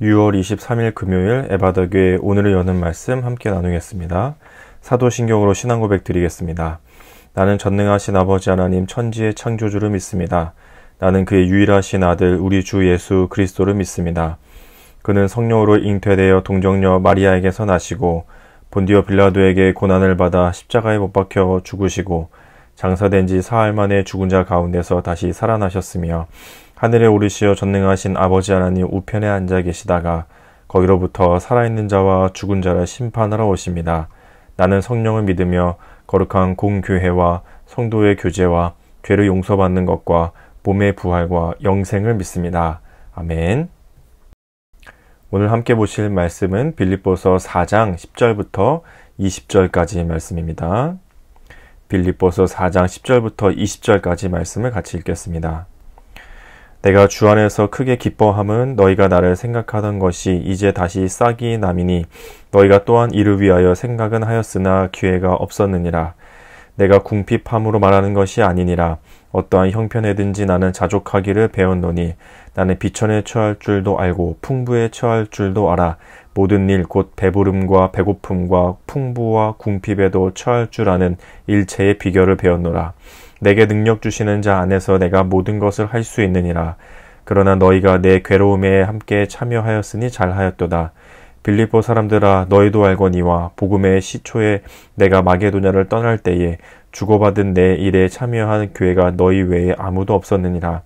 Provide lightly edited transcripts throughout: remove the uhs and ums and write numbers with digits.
6월 23일 금요일 에바더교회 오늘을 여는 말씀 함께 나누겠습니다. 사도신경으로 신앙고백 드리겠습니다. 나는 전능하신 아버지 하나님 천지의 창조주를 믿습니다. 나는 그의 유일하신 아들 우리 주 예수 그리스도를 믿습니다. 그는 성령으로 잉태되어 동정녀 마리아에게서 나시고 본디오 빌라도에게 고난을 받아 십자가에 못 박혀 죽으시고 장사된 지 사흘 만에 죽은 자 가운데서 다시 살아나셨으며 하늘에 오르시어 전능하신 아버지 하나님 우편에 앉아 계시다가 거기로부터 살아있는 자와 죽은 자를 심판하러 오십니다. 나는 성령을 믿으며 거룩한 공교회와 성도의 교제와 죄를 용서받는 것과 몸의 부활과 영생을 믿습니다. 아멘. 오늘 함께 보실 말씀은 빌립보서 4장 10절부터 20절까지 말씀입니다. 빌립보서 4장 10절부터 20절까지 말씀을 같이 읽겠습니다. 내가 주 안에서 크게 기뻐함은 너희가 나를 생각하던 것이 이제 다시 싹이 남이니 너희가 또한 이를 위하여 생각은 하였으나 기회가 없었느니라. 내가 궁핍함으로 말하는 것이 아니니라. 어떠한 형편에든지 나는 자족하기를 배웠노니 나는 비천에 처할 줄도 알고 풍부에 처할 줄도 알아. 모든 일 곧 배부름과 배고픔과 풍부와 궁핍에도 처할 줄 아는 일체의 비결을 배웠노라. 내게 능력 주시는 자 안에서 내가 모든 것을 할 수 있느니라. 그러나 너희가 내 괴로움에 함께 참여하였으니 잘하였도다. 빌립보 사람들아 너희도 알거니와 복음의 시초에 내가 마게도냐를 떠날 때에 주고받은 내 일에 참여한 교회가 너희 외에 아무도 없었느니라.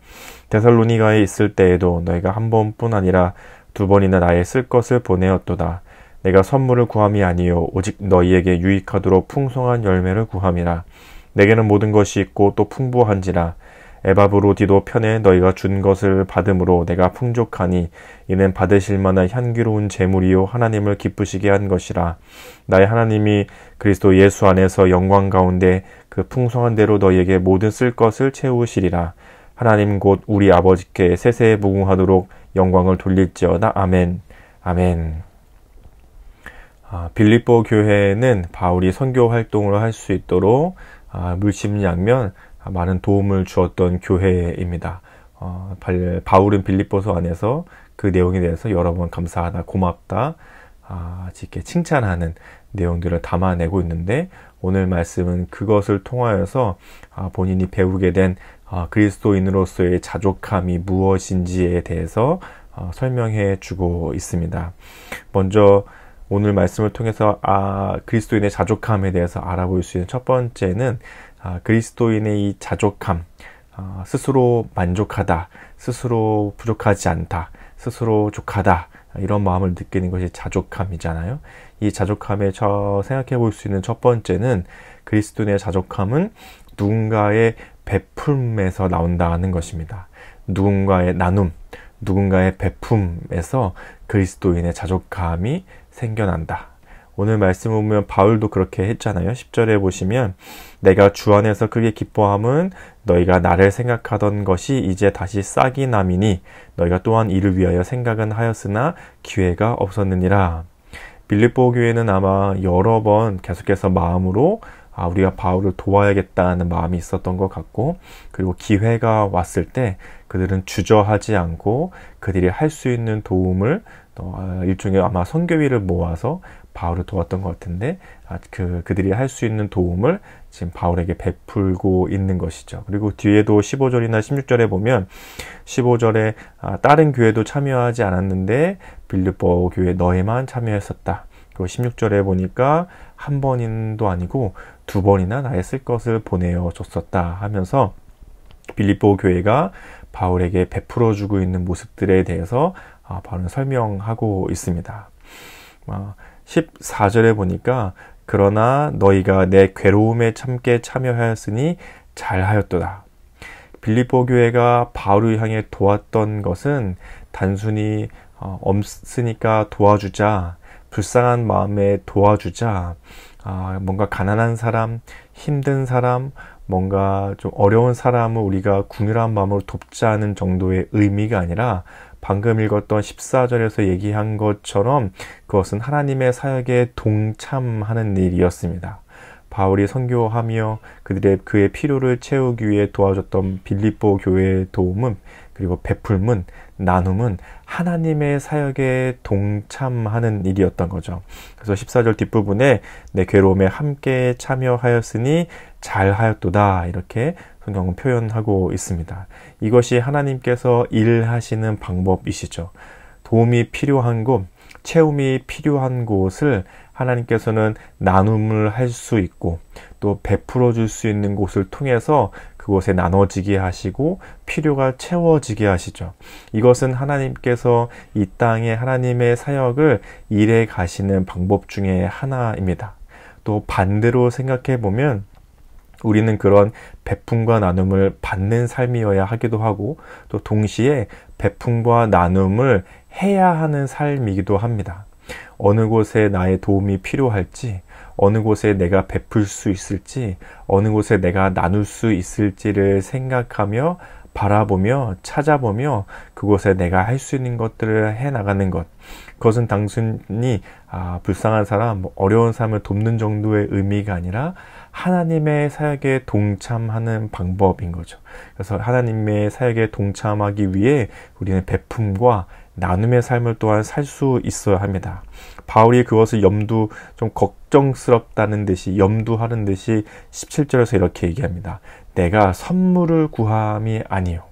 데살로니가에 있을 때에도 너희가 한 번뿐 아니라 두 번이나 나의 쓸 것을 보내었도다. 내가 선물을 구함이 아니요 오직 너희에게 유익하도록 풍성한 열매를 구함이라. 내게는 모든 것이 있고 또 풍부한지라. 에바브로디도 편에 너희가 준 것을 받음으로 내가 풍족하니 이는 받으실 만한 향기로운 제물이요 하나님을 기쁘시게 한 것이라. 나의 하나님이 그리스도 예수 안에서 영광 가운데 그 풍성한 대로 너희에게 모든 쓸 것을 채우시리라. 하나님 곧 우리 아버지께 세세에 무궁하도록 영광을 돌릴지어다. 아멘. 아멘. 빌립보 교회는 바울이 선교 활동을 할 수 있도록 물심양면 많은 도움을 주었던 교회입니다. 바울은 빌립보서 안에서 그 내용에 대해서 여러 번 감사하다, 고맙다, 이렇게 칭찬하는 내용들을 담아내고 있는데 오늘 말씀은 그것을 통하여서 본인이 배우게 된 그리스도인으로서의 자족함이 무엇인지에 대해서 설명해 주고 있습니다. 먼저 오늘 말씀을 통해서 그리스도인의 자족함에 대해서 알아볼 수 있는 첫 번째는 그리스도인의 이 자족함, 스스로 만족하다, 스스로 부족하지 않다, 스스로 족하다 이런 마음을 느끼는 것이 자족함이잖아요. 이 자족함에 생각해 볼 수 있는 첫 번째는 그리스도인의 자족함은 누군가의 베품에서 나온다는 것입니다. 누군가의 나눔, 누군가의 베품에서 그리스도인의 자족함이 생겨난다. 오늘 말씀을 보면 바울도 그렇게 했잖아요. 10절에 보시면 내가 주 안에서 크게 기뻐함은 너희가 나를 생각하던 것이 이제 다시 싹이 남이니 너희가 또한 이를 위하여 생각은 하였으나 기회가 없었느니라. 빌립보 교회는 아마 여러 번 계속해서 마음으로 우리가 바울을 도와야겠다는 마음이 있었던 것 같고, 그리고 기회가 왔을 때 그들은 주저하지 않고 그들이 할 수 있는 도움을 일종의 아마 선교위를 모아서 바울을 도왔던 것 같은데 그들이 할 수 있는 도움을 지금 바울에게 베풀고 있는 것이죠. 그리고 뒤에도 15절이나 16절에 보면 15절에 다른 교회도 참여하지 않았는데 빌립보 교회 너희만 참여했었다. 그리고 16절에 보니까 한 번도 아니고 두 번이나 나의 쓸 것을 보내어 줬었다 하면서 빌립보 교회가 바울에게 베풀어주고 있는 모습들에 대해서 바울은 설명하고 있습니다. 14절에 보니까 그러나 너희가 내 괴로움에 참게 참여하였으니 잘하였도다. 빌립보 교회가 바울을 향해 도왔던 것은 단순히 없으니까 도와주자, 불쌍한 마음에 도와주자, 뭔가 가난한 사람, 힘든 사람, 뭔가 좀 어려운 사람을 우리가 궁휼한 마음으로 돕자는 정도의 의미가 아니라 방금 읽었던 14절에서 얘기한 것처럼 그것은 하나님의 사역에 동참하는 일이었습니다. 바울이 선교하며 그의 필요를 채우기 위해 도와줬던 빌립보 교회의 도움은 그리고 베풀문, 나눔은 하나님의 사역에 동참하는 일이었던 거죠. 그래서 14절 뒷부분에 내 괴로움에 함께 참여하였으니 잘하였도다 이렇게 성경은 표현하고 있습니다. 이것이 하나님께서 일하시는 방법이시죠. 도움이 필요한 곳, 채움이 필요한 곳을 하나님께서는 나눔을 할 수 있고 또 베풀어 줄 수 있는 곳을 통해서 그곳에 나눠지게 하시고 필요가 채워지게 하시죠. 이것은 하나님께서 이 땅에 하나님의 사역을 일해 가시는 방법 중에 하나입니다. 또 반대로 생각해 보면 우리는 그런 베품과 나눔을 받는 삶이어야 하기도 하고 또 동시에 베품과 나눔을 해야 하는 삶이기도 합니다. 어느 곳에 나의 도움이 필요할지, 어느 곳에 내가 베풀 수 있을지, 어느 곳에 내가 나눌 수 있을지를 생각하며 바라보며 찾아보며 그곳에 내가 할 수 있는 것들을 해나가는 것. 그것은 단순히 불쌍한 사람, 어려운 사람을 돕는 정도의 의미가 아니라 하나님의 사역에 동참하는 방법인 거죠. 그래서 하나님의 사역에 동참하기 위해 우리는 베품과 나눔의 삶을 또한 살 수 있어야 합니다. 바울이 그것을 좀 걱정스럽다는 듯이 염두하는 듯이 17절에서 이렇게 얘기합니다. 내가 선물을 구함이 아니요.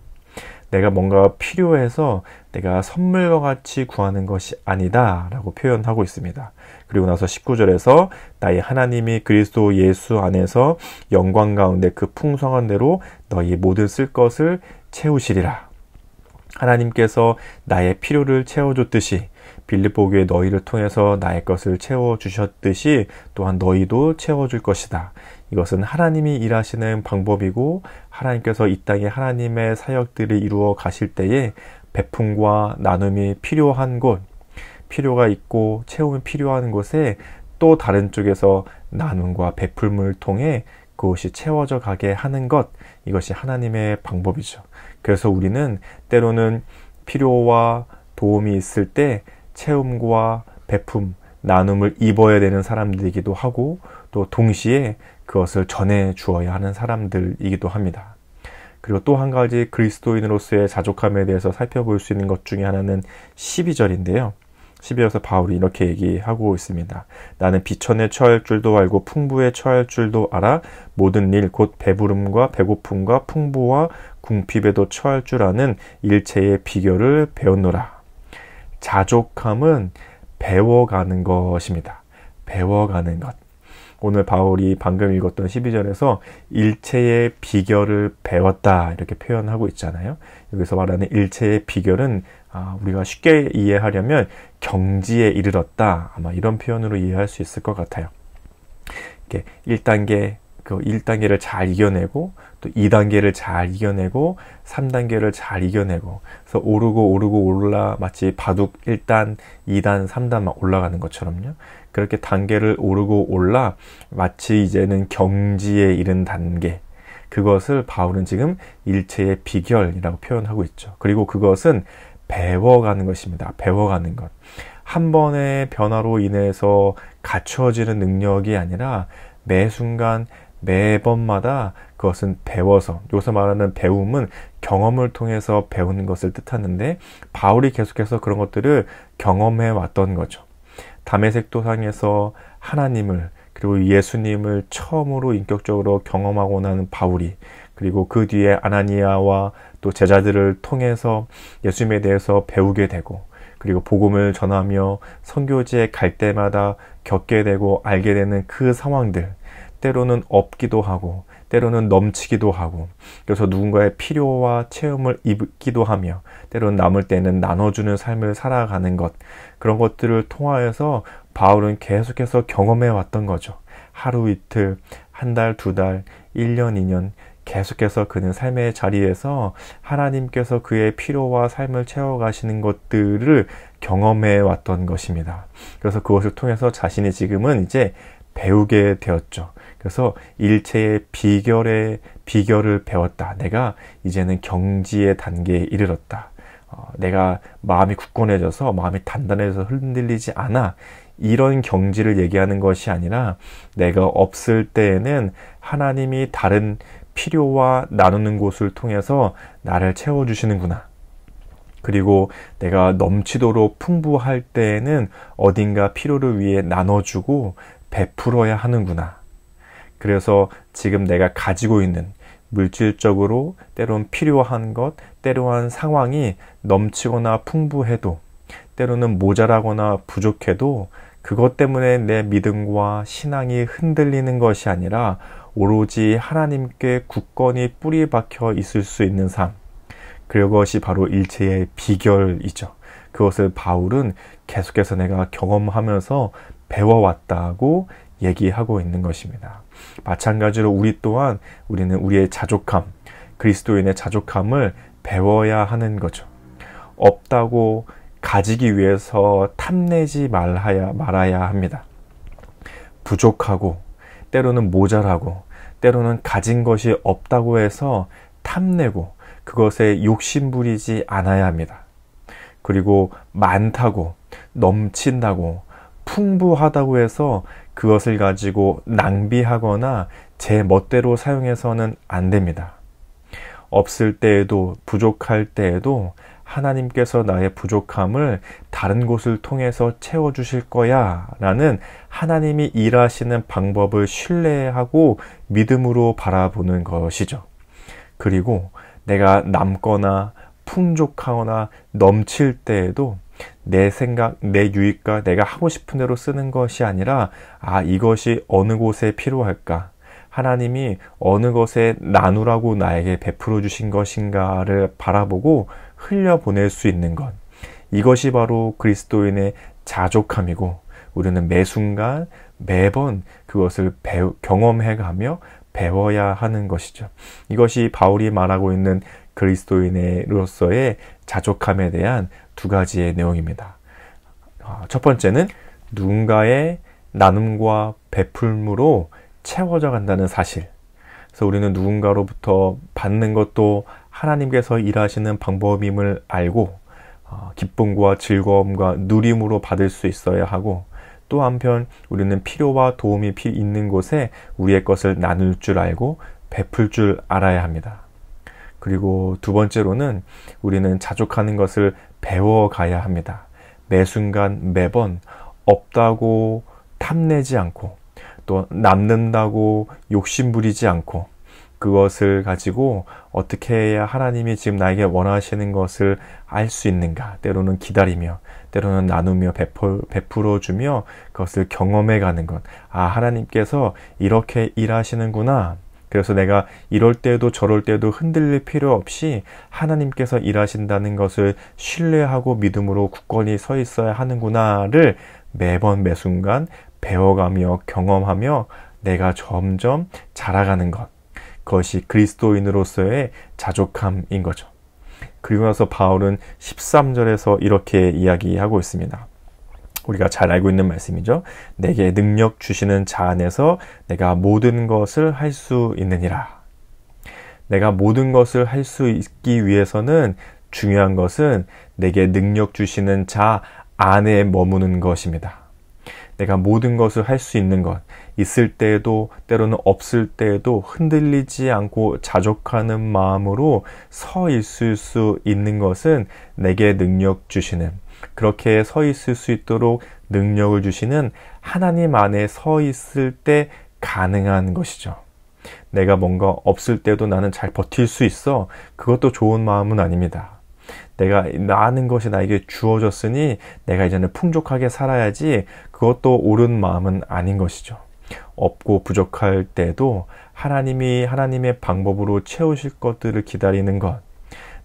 내가 뭔가 필요해서 내가 선물과 같이 구하는 것이 아니다 라고 표현하고 있습니다. 그리고 나서 19절에서 나의 하나님이 그리스도 예수 안에서 영광 가운데 그 풍성한 대로 너희 모든 쓸 것을 채우시리라. 하나님께서 나의 필요를 채워줬듯이 빌립보 교회 너희를 통해서 나의 것을 채워주셨듯이 또한 너희도 채워줄 것이다. 이것은 하나님이 일하시는 방법이고 하나님께서 이 땅에 하나님의 사역들을 이루어 가실 때에 베품과 나눔이 필요한 곳, 필요가 있고 채움이 필요한 곳에 또 다른 쪽에서 나눔과 베풀음을 통해 그것이 채워져 가게 하는 것, 이것이 하나님의 방법이죠. 그래서 우리는 때로는 필요와 도움이 있을 때 채움과 베품, 나눔을 입어야 되는 사람들이기도 하고 또 동시에 그것을 전해 주어야 하는 사람들이기도 합니다. 그리고 또 한 가지 그리스도인으로서의 자족함에 대해서 살펴볼 수 있는 것 중에 하나는 12절인데요. 12절에서 바울이 이렇게 얘기하고 있습니다. 나는 비천에 처할 줄도 알고 풍부에 처할 줄도 알아 모든 일 곧 배부름과 배고픔과 풍부와 궁핍에도 처할 줄 아는 일체의 비결을 배웠노라. 자족함은 배워가는 것입니다. 배워가는 것. 오늘 바울이 방금 읽었던 12절에서 일체의 비결을 배웠다 이렇게 표현하고 있잖아요. 여기서 말하는 일체의 비결은 우리가 쉽게 이해하려면 경지에 이르렀다. 아마 이런 표현으로 이해할 수 있을 것 같아요. 이렇게 1단계를 잘 이겨내고 또 2단계를 잘 이겨내고 3단계를 잘 이겨내고 그래서 오르고 올라 마치 바둑 1단, 2단, 3단 막 올라가는 것처럼요. 그렇게 단계를 오르고 올라 마치 이제는 경지에 이른 단계, 그것을 바울은 지금 일체의 비결이라고 표현하고 있죠. 그리고 그것은 배워가는 것입니다. 배워가는 것. 한 번의 변화로 인해서 갖추어지는 능력이 아니라 매 순간 매번마다 그것은 배워서, 여기서 말하는 배움은 경험을 통해서 배우는 것을 뜻하는데 바울이 계속해서 그런 것들을 경험해 왔던 거죠. 다메섹 도상에서 하나님을 그리고 예수님을 처음으로 인격적으로 경험하고 난 바울이, 그리고 그 뒤에 아나니아와 또 제자들을 통해서 예수님에 대해서 배우게 되고, 그리고 복음을 전하며 선교지에 갈 때마다 겪게 되고 알게 되는 그 상황들, 때로는 없기도 하고 때로는 넘치기도 하고, 그래서 누군가의 필요와 체험을 입기도 하며 때로는 남을 때는 나눠주는 삶을 살아가는 것, 그런 것들을 통하여서 바울은 계속해서 경험해 왔던 거죠. 하루 이틀, 한 달, 두 달, 1년, 2년 계속해서 그는 삶의 자리에서 하나님께서 그의 필요와 삶을 채워가시는 것들을 경험해 왔던 것입니다. 그래서 그것을 통해서 자신이 지금은 이제 배우게 되었죠. 그래서 일체의 비결을 배웠다. 내가 이제는 경지의 단계에 이르렀다. 내가 마음이 굳건해져서 마음이 단단해져서 흔들리지 않아. 이런 경지를 얘기하는 것이 아니라 내가 없을 때에는 하나님이 다른 필요와 나누는 곳을 통해서 나를 채워주시는구나. 그리고 내가 넘치도록 풍부할 때에는 어딘가 필요를 위해 나눠주고 베풀어야 하는구나. 그래서 지금 내가 가지고 있는 물질적으로 때론 필요한 것, 때로한 상황이 넘치거나 풍부해도, 때로는 모자라거나 부족해도 그것 때문에 내 믿음과 신앙이 흔들리는 것이 아니라 오로지 하나님께 굳건히 뿌리 박혀 있을 수 있는 삶, 그것이 바로 일체의 비결이죠. 그것을 바울은 계속해서 내가 경험하면서 배워왔다고 얘기하고 있는 것입니다. 마찬가지로 우리 또한 우리는 우리의 자족함, 그리스도인의 자족함을 배워야 하는 거죠. 없다고 가지기 위해서 탐내지 말아야 합니다. 부족하고 때로는 모자라고 때로는 가진 것이 없다고 해서 탐내고 그것에 욕심부리지 않아야 합니다. 그리고 많다고 넘친다고 풍부하다고 해서 그것을 가지고 낭비하거나 제 멋대로 사용해서는 안 됩니다. 없을 때에도 부족할 때에도 하나님께서 나의 부족함을 다른 곳을 통해서 채워주실 거야 라는 하나님이 일하시는 방법을 신뢰하고 믿음으로 바라보는 것이죠. 그리고 내가 남거나 풍족하거나 넘칠 때에도 내 생각, 내 유익과 내가 하고 싶은 대로 쓰는 것이 아니라 이것이 어느 곳에 필요할까? 하나님이 어느 것에 나누라고 나에게 베풀어 주신 것인가를 바라보고 흘려보낼 수 있는 것. 이것이 바로 그리스도인의 자족함이고 우리는 매 순간 매번 그것을 경험해가며 배워야 하는 것이죠. 이것이 바울이 말하고 있는 그리스도인으로서의 자족함에 대한 두 가지의 내용입니다. 첫 번째는 누군가의 나눔과 베풀므로 채워져 간다는 사실. 그래서 우리는 누군가로부터 받는 것도 하나님께서 일하시는 방법임을 알고 기쁨과 즐거움과 누림으로 받을 수 있어야 하고, 또 한편 우리는 필요와 도움이 있는 곳에 우리의 것을 나눌 줄 알고 베풀 줄 알아야 합니다. 그리고 두 번째로는 우리는 자족하는 것을 배워가야 합니다. 매 순간 매번 없다고 탐내지 않고 또 남는다고 욕심부리지 않고 그것을 가지고 어떻게 해야 하나님이 지금 나에게 원하시는 것을 알 수 있는가, 때로는 기다리며 때로는 나누며 베풀어주며 그것을 경험해가는 것. 하나님께서 이렇게 일하시는구나. 그래서 내가 이럴 때도 저럴 때도 흔들릴 필요 없이 하나님께서 일하신다는 것을 신뢰하고 믿음으로 굳건히 서 있어야 하는구나를 매번 매 순간 배워가며 경험하며 내가 점점 자라가는 것. 그것이 그리스도인으로서의 자족함인 거죠. 그리고 나서 바울은 13절에서 이렇게 이야기하고 있습니다. 우리가 잘 알고 있는 말씀이죠. 내게 능력 주시는 자 안에서 내가 모든 것을 할 수 있느니라. 내가 모든 것을 할 수 있기 위해서는 중요한 것은 내게 능력 주시는 자 안에 머무는 것입니다. 내가 모든 것을 할 수 있는 것, 있을 때에도 때로는 없을 때에도 흔들리지 않고 자족하는 마음으로 서 있을 수 있는 것은 내게 능력 주시는, 그렇게 서 있을 수 있도록 능력을 주시는 하나님 안에 서 있을 때 가능한 것이죠. 내가 뭔가 없을 때도 나는 잘 버틸 수 있어. 그것도 좋은 마음은 아닙니다. 내가 아는 것이 나에게 주어졌으니 내가 이제는 풍족하게 살아야지, 그것도 옳은 마음은 아닌 것이죠. 없고 부족할 때도 하나님이 하나님의 방법으로 채우실 것들을 기다리는 것,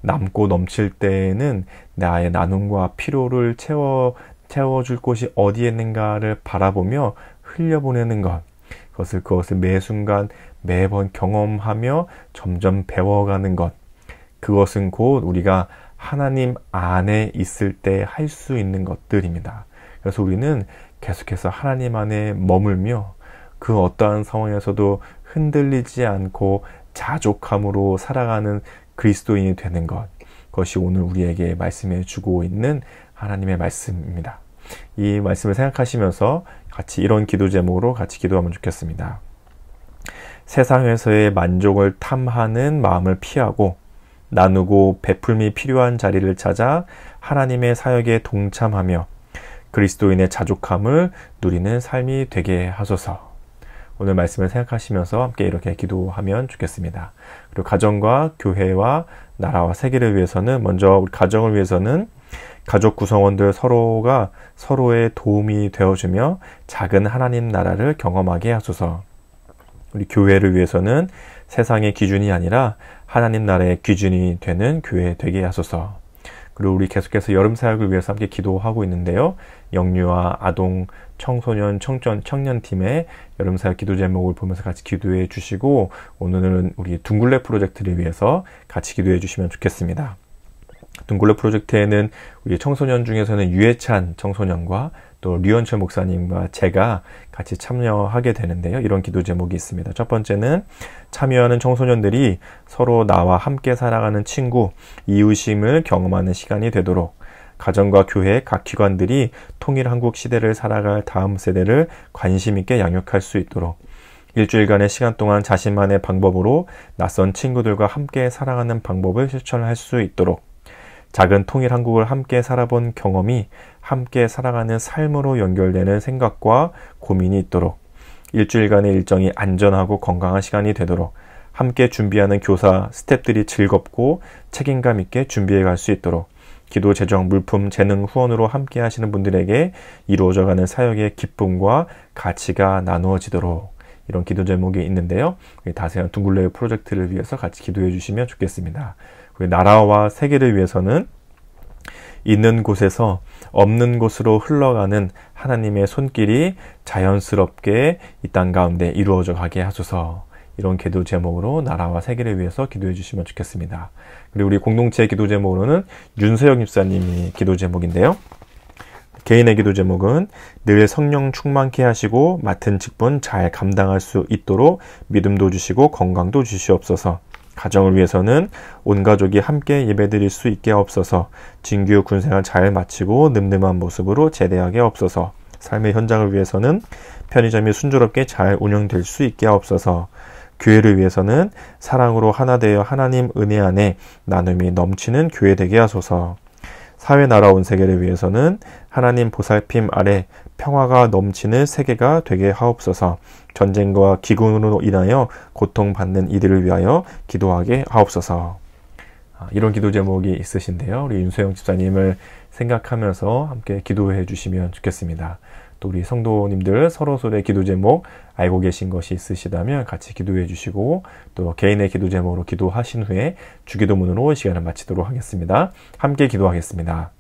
남고 넘칠 때에는 나의 나눔과 필요를 채워줄 곳이 어디에 있는가를 바라보며 흘려보내는 것, 그것을 매 순간 매번 경험하며 점점 배워가는 것, 그것은 곧 우리가 하나님 안에 있을 때 할 수 있는 것들입니다. 그래서 우리는 계속해서 하나님 안에 머물며 그 어떠한 상황에서도 흔들리지 않고 자족함으로 살아가는 그리스도인이 되는 것, 그것이 오늘 우리에게 말씀해 주고 있는 하나님의 말씀입니다. 이 말씀을 생각하시면서 같이 이런 기도 제목으로 같이 기도하면 좋겠습니다. 세상에서의 만족을 탐하는 마음을 피하고 나누고 베풀미 필요한 자리를 찾아 하나님의 사역에 동참하며 그리스도인의 자족함을 누리는 삶이 되게 하소서. 오늘 말씀을 생각하시면서 함께 이렇게 기도하면 좋겠습니다. 그리고 가정과 교회와 나라와 세계를 위해서는, 먼저 우리 가정을 위해서는 가족 구성원들 서로가 서로의 도움이 되어주며 작은 하나님 나라를 경험하게 하소서. 우리 교회를 위해서는 세상의 기준이 아니라 하나님 나라의 기준이 되는 교회 되게 하소서. 그리고 우리 계속해서 여름 사역을 위해서 함께 기도하고 있는데요. 영유아, 아동, 청소년, 청년팀의 여름 사역 기도 제목을 보면서 같이 기도해 주시고, 오늘은 우리 둥글레 프로젝트를 위해서 같이 기도해 주시면 좋겠습니다. 둥글레 프로젝트에는 우리 청소년 중에서는 유해찬 청소년과 또 류현철 목사님과 제가 같이 참여하게 되는데요. 이런 기도 제목이 있습니다. 첫 번째는 참여하는 청소년들이 서로 나와 함께 살아가는 친구, 이웃임을 경험하는 시간이 되도록, 가정과 교회 각 기관들이 통일 한국 시대를 살아갈 다음 세대를 관심 있게 양육할 수 있도록, 일주일간의 시간 동안 자신만의 방법으로 낯선 친구들과 함께 살아가는 방법을 실천할 수 있도록, 작은 통일 한국을 함께 살아본 경험이 함께 살아가는 삶으로 연결되는 생각과 고민이 있도록, 일주일간의 일정이 안전하고 건강한 시간이 되도록, 함께 준비하는 교사, 스태프들이 즐겁고 책임감 있게 준비해 갈 수 있도록, 기도, 재정, 물품, 재능, 후원으로 함께 하시는 분들에게 이루어져가는 사역의 기쁨과 가치가 나누어지도록, 이런 기도 제목이 있는데요. 다세한 둥글레 프로젝트를 위해서 같이 기도해 주시면 좋겠습니다. 나라와 세계를 위해서는 있는 곳에서 없는 곳으로 흘러가는 하나님의 손길이 자연스럽게 이 땅 가운데 이루어져 가게 하소서. 이런 기도 제목으로 나라와 세계를 위해서 기도해 주시면 좋겠습니다. 그리고 우리 공동체 기도 제목으로는 윤세영 집사님이 기도 제목인데요. 개인의 기도 제목은 늘 성령 충만케 하시고 맡은 직분 잘 감당할 수 있도록 믿음도 주시고 건강도 주시옵소서. 가정을 위해서는 온 가족이 함께 예배드릴 수 있게 하옵소서. 진규 군생활 잘 마치고 늠름한 모습으로 제대하게 하옵소서. 삶의 현장을 위해서는 편의점이 순조롭게 잘 운영될 수 있게 하옵소서. 교회를 위해서는 사랑으로 하나 되어 하나님 은혜 안에 나눔이 넘치는 교회 되게 하소서. 사회 나라 온 세계를 위해서는 하나님 보살핌 아래 평화가 넘치는 세계가 되게 하옵소서. 전쟁과 기근으로 인하여 고통받는 이들을 위하여 기도하게 하옵소서. 이런 기도 제목이 있으신데요. 우리 윤소영 집사님을 생각하면서 함께 기도해 주시면 좋겠습니다. 또 우리 성도님들 서로서로의 기도 제목 알고 계신 것이 있으시다면 같이 기도해 주시고, 또 개인의 기도 제목으로 기도하신 후에 주기도문으로 시간을 마치도록 하겠습니다. 함께 기도하겠습니다.